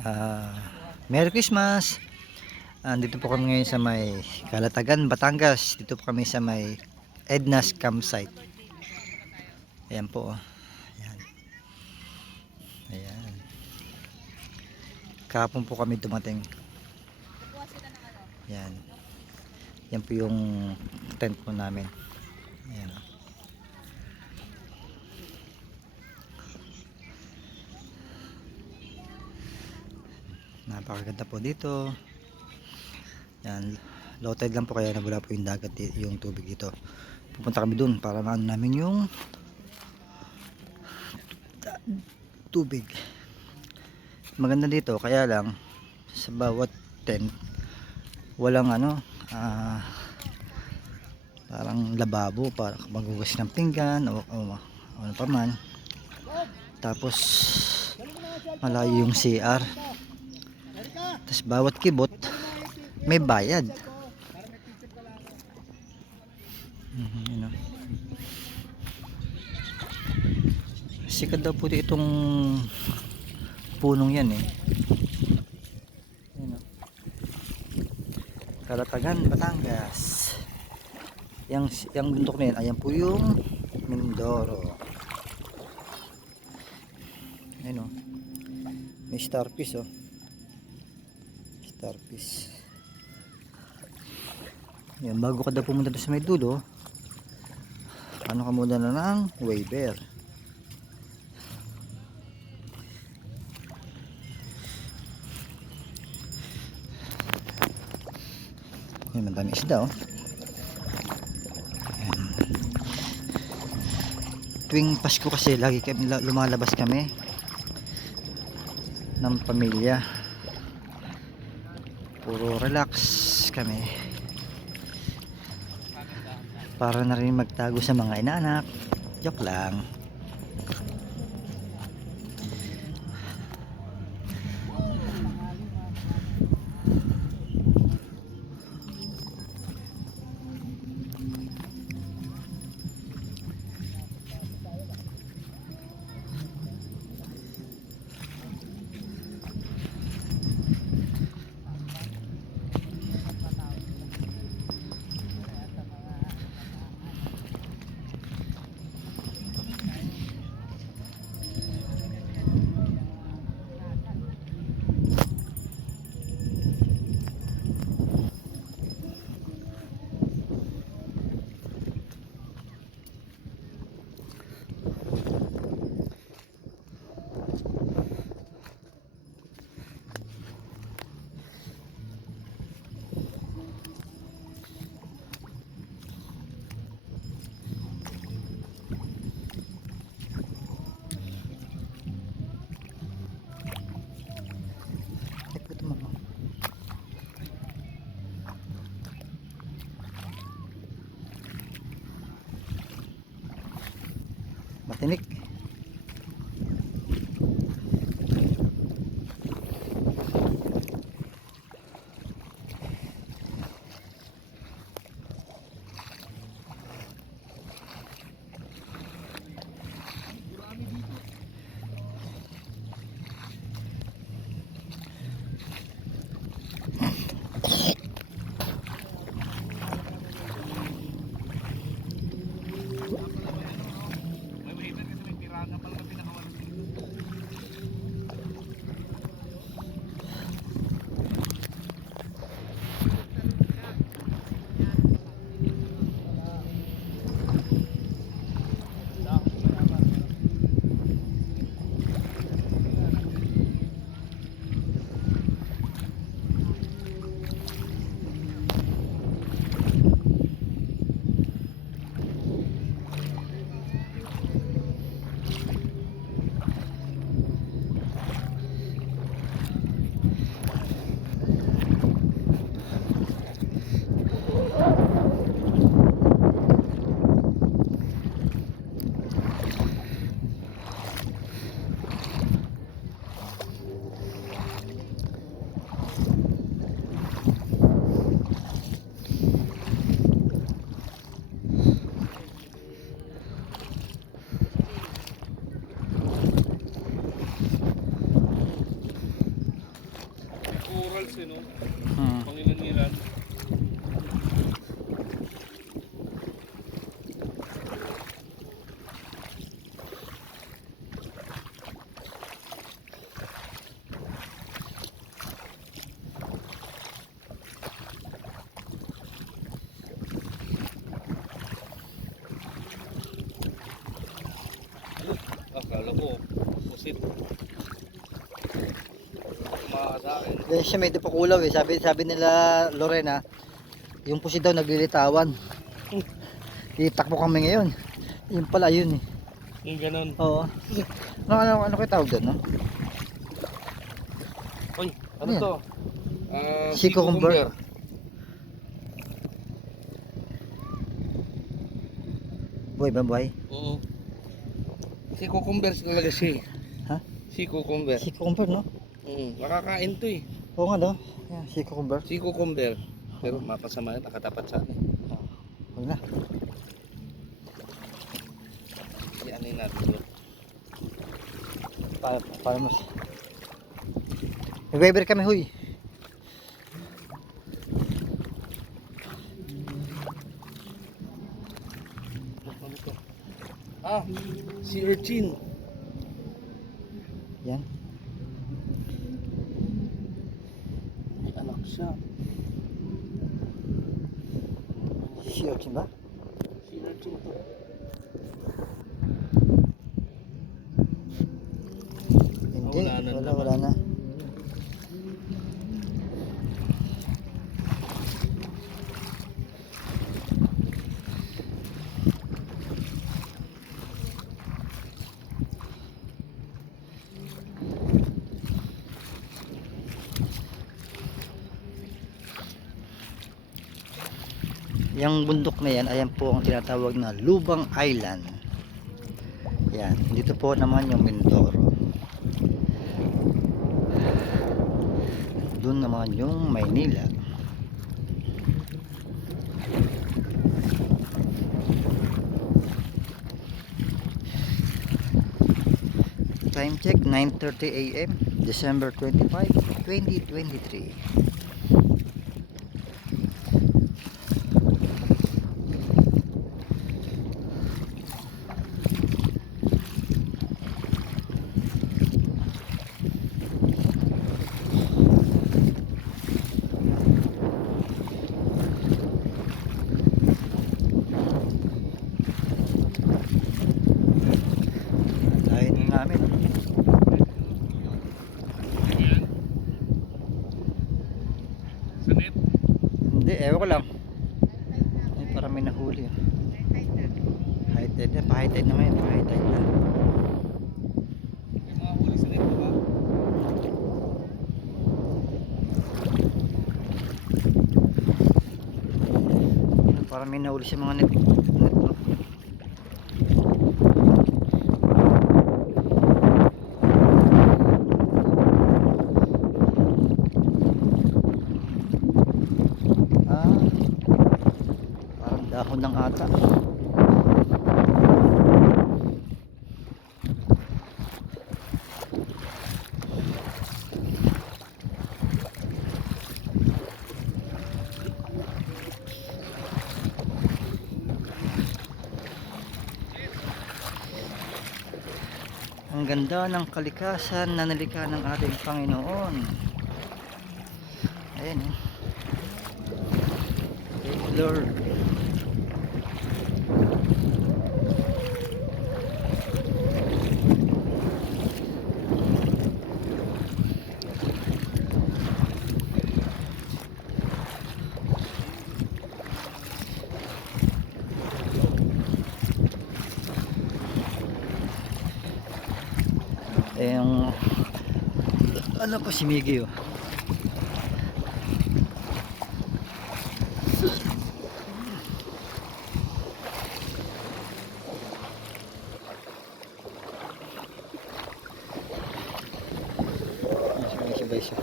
Ah, Merry Christmas! Dito po kami ngayon sa may Calatagan, Batangas. Dito po kami sa may Edna's Campsite. Ayan po. Ayan. Ayan. Kahapon po kami dumating. Ayan. Yan po yung tent po namin. Ayan. Napakaganda po dito. Yan, low tide lang po kaya wala po yung dagat, yung tubig dito. Pupunta kami dun para maano namin yung tubig. Maganda dito kaya lang sa bawat tent walang parang lababo para maghugas ng pinggan o ano pa man. Tapos malayo yung CR. Tapos bawat kibot may bayad. You know. Sikat daw po itong punong yan eh. You know. Calatagan, Batangas. Yang bundok na yan, ayan po yung Mindoro. Ayan o. May starfish oh. Starfish. Yan, bago ka daw pumunta doon sa may dulo, ano ka muna na ng waiver. Yan, madami isda oh. Yan. Tuwing Pasko kasi lagi kami lumalabas kami ng pamilya. Puro relax kami. Para na rin magtago sa mga inaanak. Joke lang. eh, no? Hmm. Pangilan-ilan. Akala ko, pusit. Sa akin. Yan siya may dipakulaw eh. Sabi nila Lorena, yung pusi daw naglilitawan. Itakbo kami ngayon. Yun pala yun eh. Yung ganun. Oo. Ano kayo tawag doon, no? Uy, ano Yan. to? Sea cucumber. Buhay ba buhay? Oo. Si cucumber talaga siya. Ha? Si cucumber. Sea cucumber, no? Nakakain to eh. Oo nga no? Yan, sea cucumber. Si cucumber. Pero mapasama na, nakatapat sa akin. Huwag na. Yan ay natin. Para mas. Nag-weber kami huy. Ano to? Si urchin. Yan. May anak siya. Si urchin ba? Si urchin to. Hindi. Wala na Wala na. Yung bundok na yan, ayan po ang tinatawag na Lubang Island. Yan, dito po naman yung Mindoro. Doon naman yung Maynila. Time check 9:30 AM, December 25, 2023. Lain namin. Sanit? Hindi, ewan ko lang. Ay, parang may nahuli. High tide na, pa-high tide na ngayon, pa-high tide na. May mga huli sanit ba? Parang may nahuli sa mga net. Parang dahon ng ata. Ang ganda ng kalikasan na nalikha ng ating Panginoon. Ayan eh. Thank you, Lord. Eh, yung ano pa si Miggy oh. Sabay siya.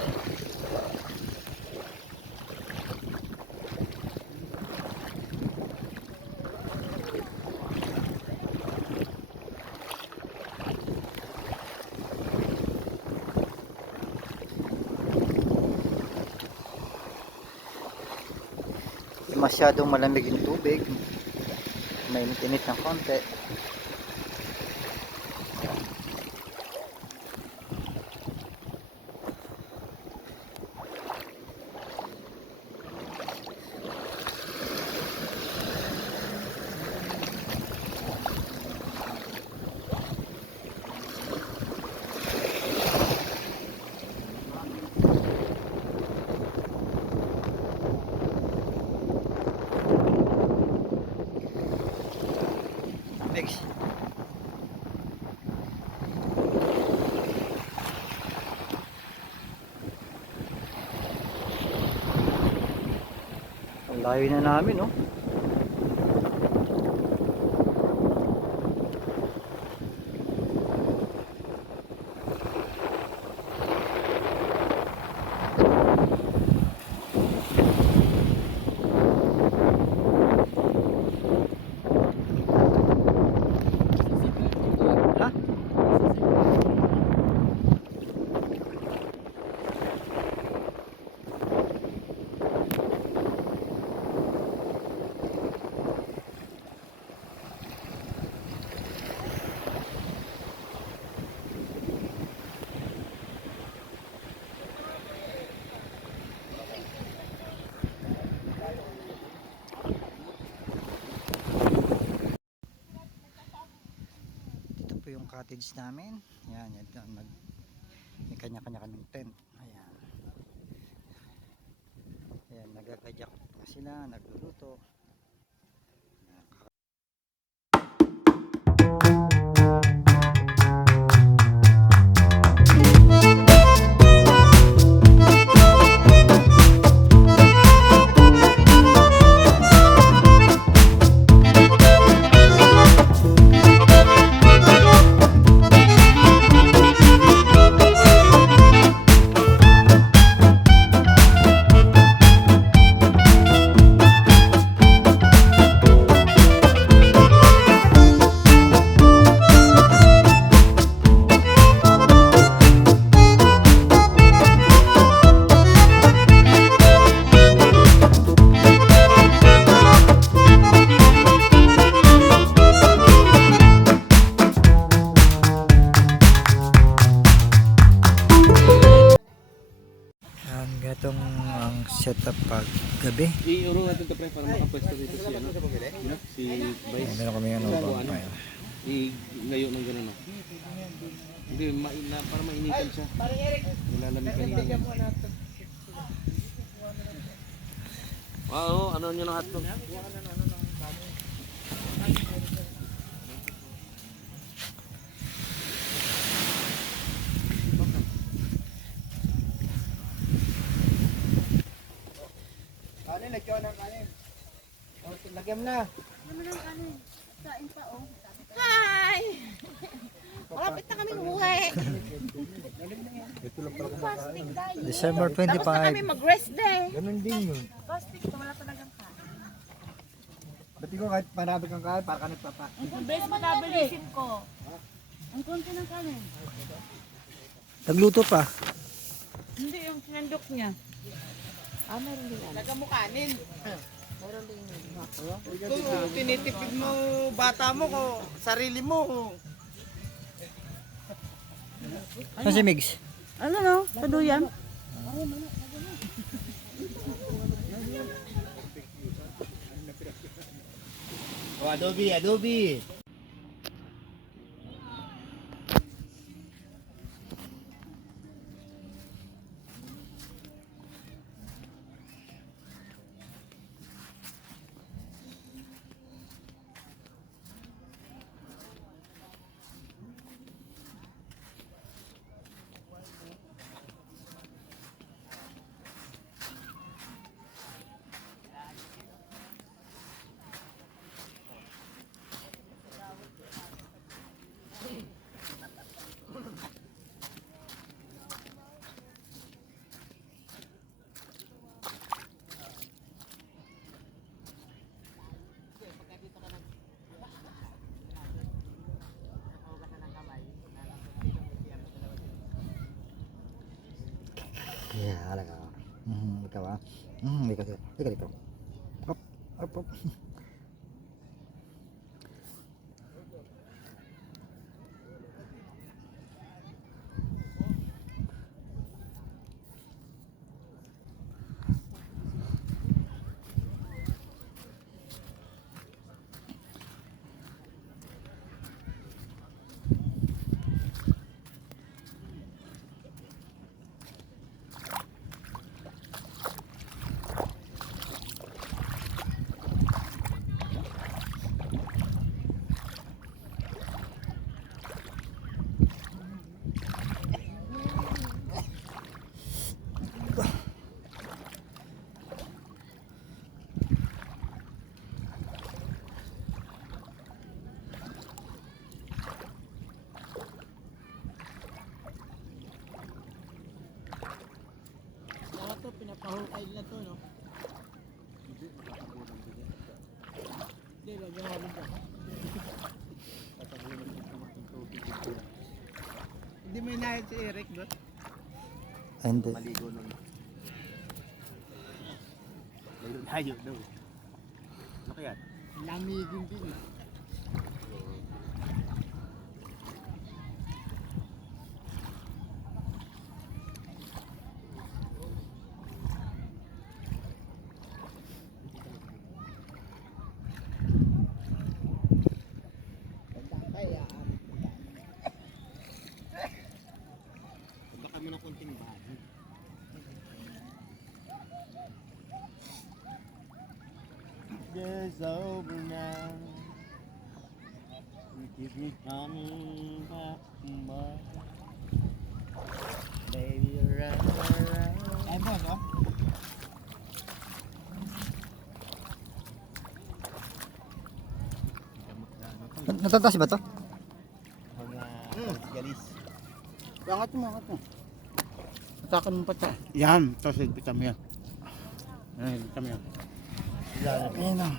masyadong malamig yung tubig. Mainit-init ng konti. Mix. Ang layo na namin, no? Ha? Ito po yung cottage namin. Yan, yan. May kanya-kanya kaming tent. Ayan. Ayan, nagkakajak na sila, nagluluto. Yan, gatong ang setup pag gabi. I-uro natin ito pre para makapwesto dito si ano. Si Vice. Meron kami ano Ano? bonfire. I-layo ng gano'n. Hindi, para mainitan siya. Nilalamig kanina niya. Wow, ano nyo ng hotdog? Kanin, lagyan ng kanin. Lagyan mo na. Kain pa oh. Hi! Malapit na kami umuwi. Plastic tayo. December Tapos na kami 25. mag-rest day. Ganun din yun. Plastic, wala talagang kain. Pati ko kahit marami kang kain, para ka nagpapa. Ang best metabolism ko. Ang konti ng kanin. Nagluto pa. Hindi yung sinandok niya. Ah, meron din. Laga mo kanin. Meron din. Kung tinitipid mo bata mo ko, sarili mo. Saan si Migs? Ano no? Paduyan? Oh, adobe, adobe. Yeah, alaga. Ikaw ah. Ikaw. Ikaw. Opo. Baka to, pinapahukay na to, no? Hindi, lagyan namin dyan. Hindi may nahit si Eric doon. Ay, hindi. Maligo nun. Layo daw. Ano kaya? Lamigin din. Punta kami ng konting bahay. It's over now. We keep me coming back more. Baby, you're right. Ay, boss, oh. Natataas ba to? Mga galis. Angat mo, angat mo. Atakan mo pa ito. Yan, ito silbitan mo yan. Yan, silbitan mo yan. Ayun na.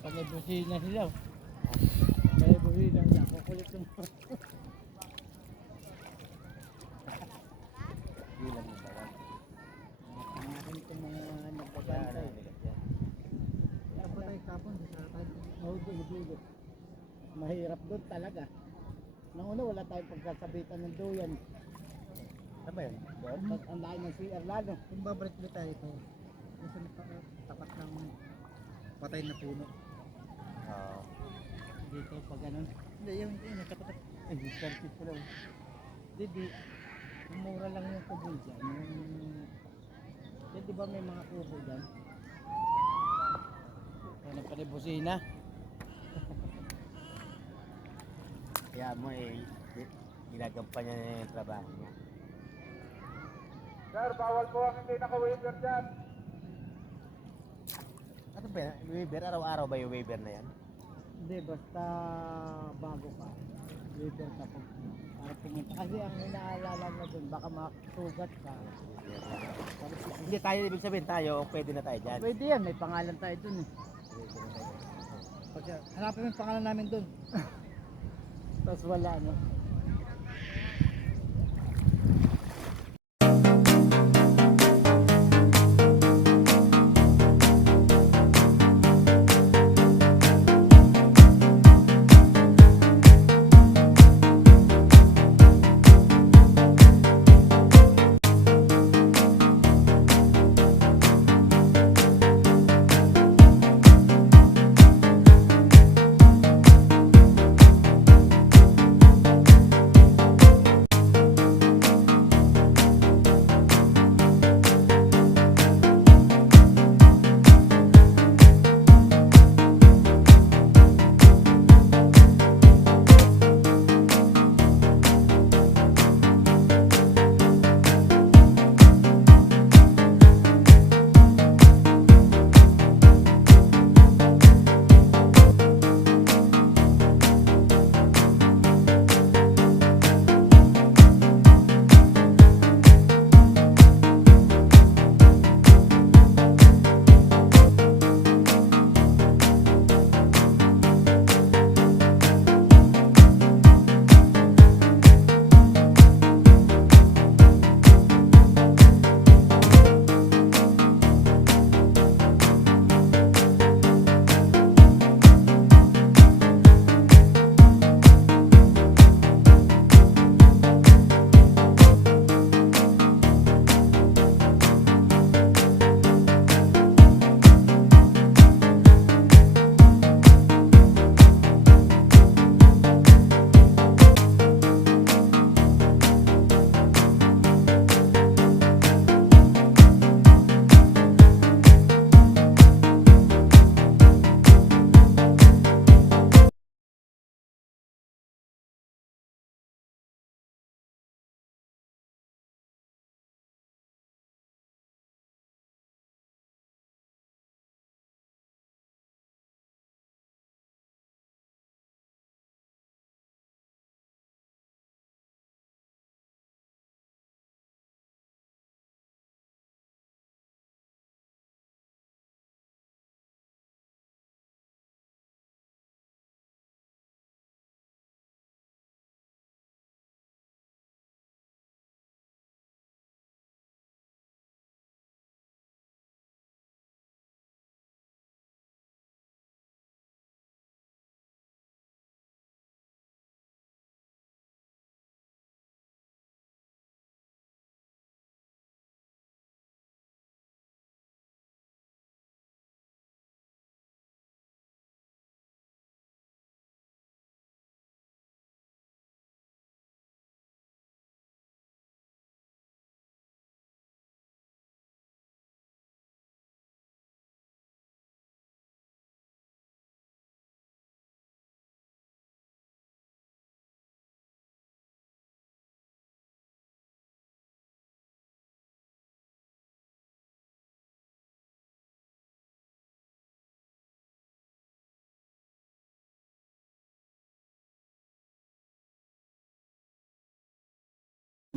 Pag busi na sila. May busi na sila. Kukulit yung Ilan mo ba? pangarin itong mga nagbabantay. Kaya pa tayo kapon sa tayo. Mahudulo. Mahirap doon talaga. Nang una wala tayong pagsasabitan ng duyan. Ano ba yun? Tapos ang layo ng CR lalo. Kung babalik ulit tayo ito, nasa tapat ng patay na puno. Oo. Dito pag ganun. Hindi, yung nakapat. Ay, service ko lang. Hindi, mura lang yung kubo dyan. Di ba may mga kubo dyan? Ano pa rin busina? Kaya mo ginagampahan niya yung trabaho niya. Sir, bawal po ang hindi naka-waiver dyan. Ano ba yan? Waiver? Araw-araw ba yung waiver na yan? Hindi, basta bago ka. Waiver ka po. Para pumunta. Kasi ang inaalala na dun, baka makasugat ka. Hindi tayo, ibig sabihin tayo, pwede na tayo dyan. Pwede yan, may pangalan tayo dun eh. Hanapin mo yung pangalan namin dun. Tapos wala, no?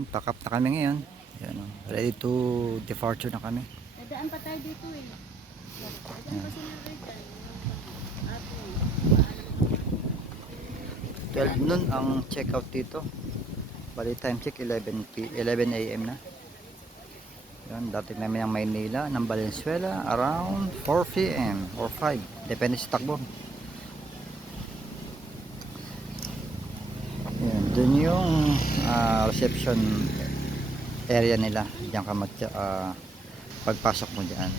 Pack up na kami ngayon. Yan, oh. Ready to departure na kami. Dadaan pa tayo dito eh. Dadaan pa sila return. 12 noon ang check out dito. Bali time check 11 a.m. na. Yan, dating namin ang Maynila ng Valenzuela around 4 p.m. or 5. Depende sa takbo. Yan, dun yung reception area nila. Diyan ka pagpasok mo diyan.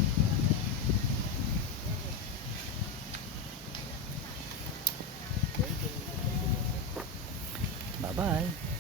Bye-bye.